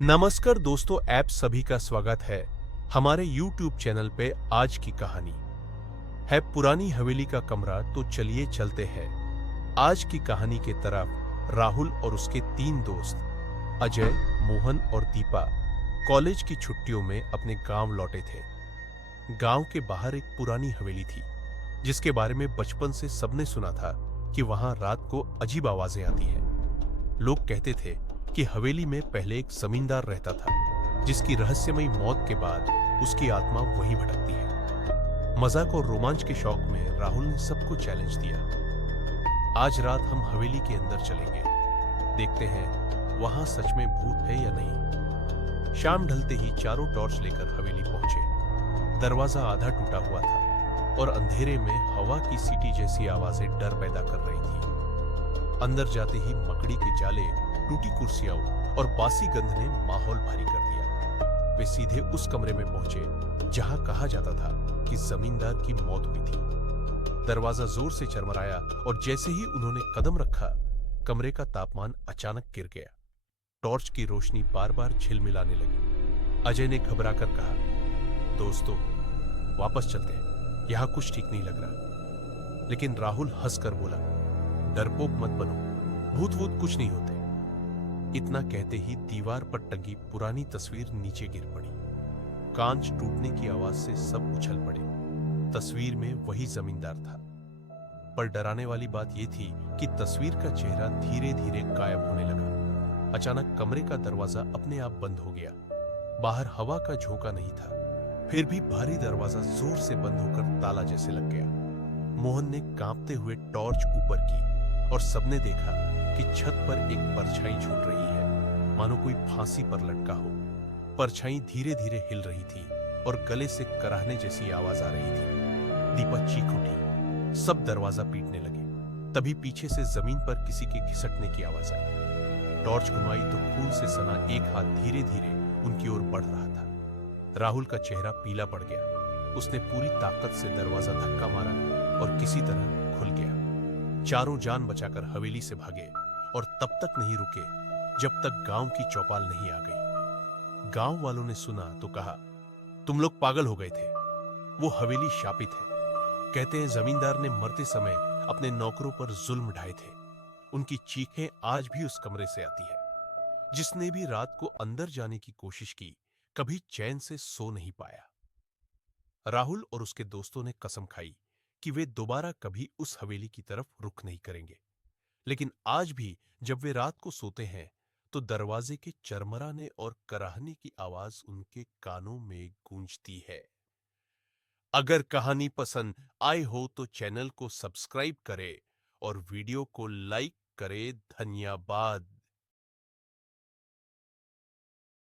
नमस्कार दोस्तों, ऐप सभी का स्वागत है हमारे YouTube चैनल पे। आज की कहानी है पुरानी हवेली का कमरा। तो चलिए चलते हैं आज की कहानी के तरफ। राहुल और उसके तीन दोस्त अजय, मोहन और दीपा कॉलेज की छुट्टियों में अपने गांव लौटे थे। गांव के बाहर एक पुरानी हवेली थी जिसके बारे में बचपन से सबने सुना था कि वहां रात को अजीब आवाजें आती हैं। लोग कहते थे कि हवेली में पहले एक जमींदार रहता था जिसकी रहस्यमयी मौत के बाद उसकी आत्मा वहीं भटकती है। मजाक और रोमांच के शौक में राहुल ने सबको चैलेंज दिया। आज रात हम हवेली के अंदर चलेंगे, देखते हैं वहां सच में भूत है या नहीं। शाम ढलते ही चारों टॉर्च लेकर हवेली पहुंचे। दरवाजा आधा टूटा हुआ था और अंधेरे में हवा की सीटी जैसी आवाजें डर पैदा कर रही थी। अंदर जाते ही मकड़ी के जाले, टूटी कुर्सियां और बासी गंध ने माहौल भारी कर दिया। वे सीधे उस कमरे में पहुंचे जहां कहा जाता था कि जमींदार की मौत हुई थी। दरवाजा जोर से चरमराया और जैसे ही उन्होंने कदम रखा, कमरे का तापमान अचानक गिर गया। टॉर्च की रोशनी बार बार झिलमिलाने लगी। अजय ने घबराकर कहा, दोस्तों वापस चलते हैं, यहां कुछ ठीक नहीं लग रहा। लेकिन राहुल हंसकर बोला, डरपोक मत बनो, भूत वूत कुछ नहीं होते। इतना कहते ही दीवार पर टंगी पुरानी तस्वीर नीचे गिर पड़ी। कांच टूटने की आवाज से सब उछल पड़े। तस्वीर में वही जमींदार था, पर डराने वाली बात यह थी कि तस्वीर का चेहरा धीरे धीरे गायब होने लगा। अचानक कमरे का दरवाजा अपने आप बंद हो गया। बाहर हवा का झोंका नहीं था, फिर भी भारी दरवाजा जोर से बंद होकर ताला जैसे लग गया। मोहन ने कांपते हुए टॉर्च ऊपर की और सबने देखा कि छत पर एक परछाई झूल रही है, मानो कोई फांसी पर लटका हो। परछाई धीरे धीरे हिल रही थी और गले से कराहने जैसी आवाज आ रही थी। दीपा चीख उठी, सब दरवाजा पीटने लगे। तभी पीछे से जमीन पर किसी के घिसटने की आवाज आई। टॉर्च घुमाई तो खून से सना एक हाथ धीरे धीरे उनकी ओर बढ़ रहा था। राहुल का चेहरा पीला पड़ गया। उसने पूरी ताकत से दरवाजा धक्का मारा और किसी तरह खुल गया। चारों जान बचाकर हवेली से भागे और तब तक नहीं रुके जब तक गांव की चौपाल नहीं आ गई। गांव वालों ने सुना तो कहा, तुम लोग पागल हो गए थे, वो हवेली शापित है। कहते हैं जमींदार ने मरते समय अपने नौकरों पर जुल्म ढाए थे। उनकी चीखें आज भी उस कमरे से आती है। जिसने भी रात को अंदर जाने की कोशिश की, कभी चैन से सो नहीं पाया। राहुल और उसके दोस्तों ने कसम खाई कि वे दोबारा कभी उस हवेली की तरफ रुख नहीं करेंगे। लेकिन आज भी जब वे रात को सोते हैं तो दरवाजे के चरमराने और कराहने की आवाज उनके कानों में गूंजती है। अगर कहानी पसंद आई हो तो चैनल को सब्सक्राइब करें और वीडियो को लाइक करें। धन्यवाद।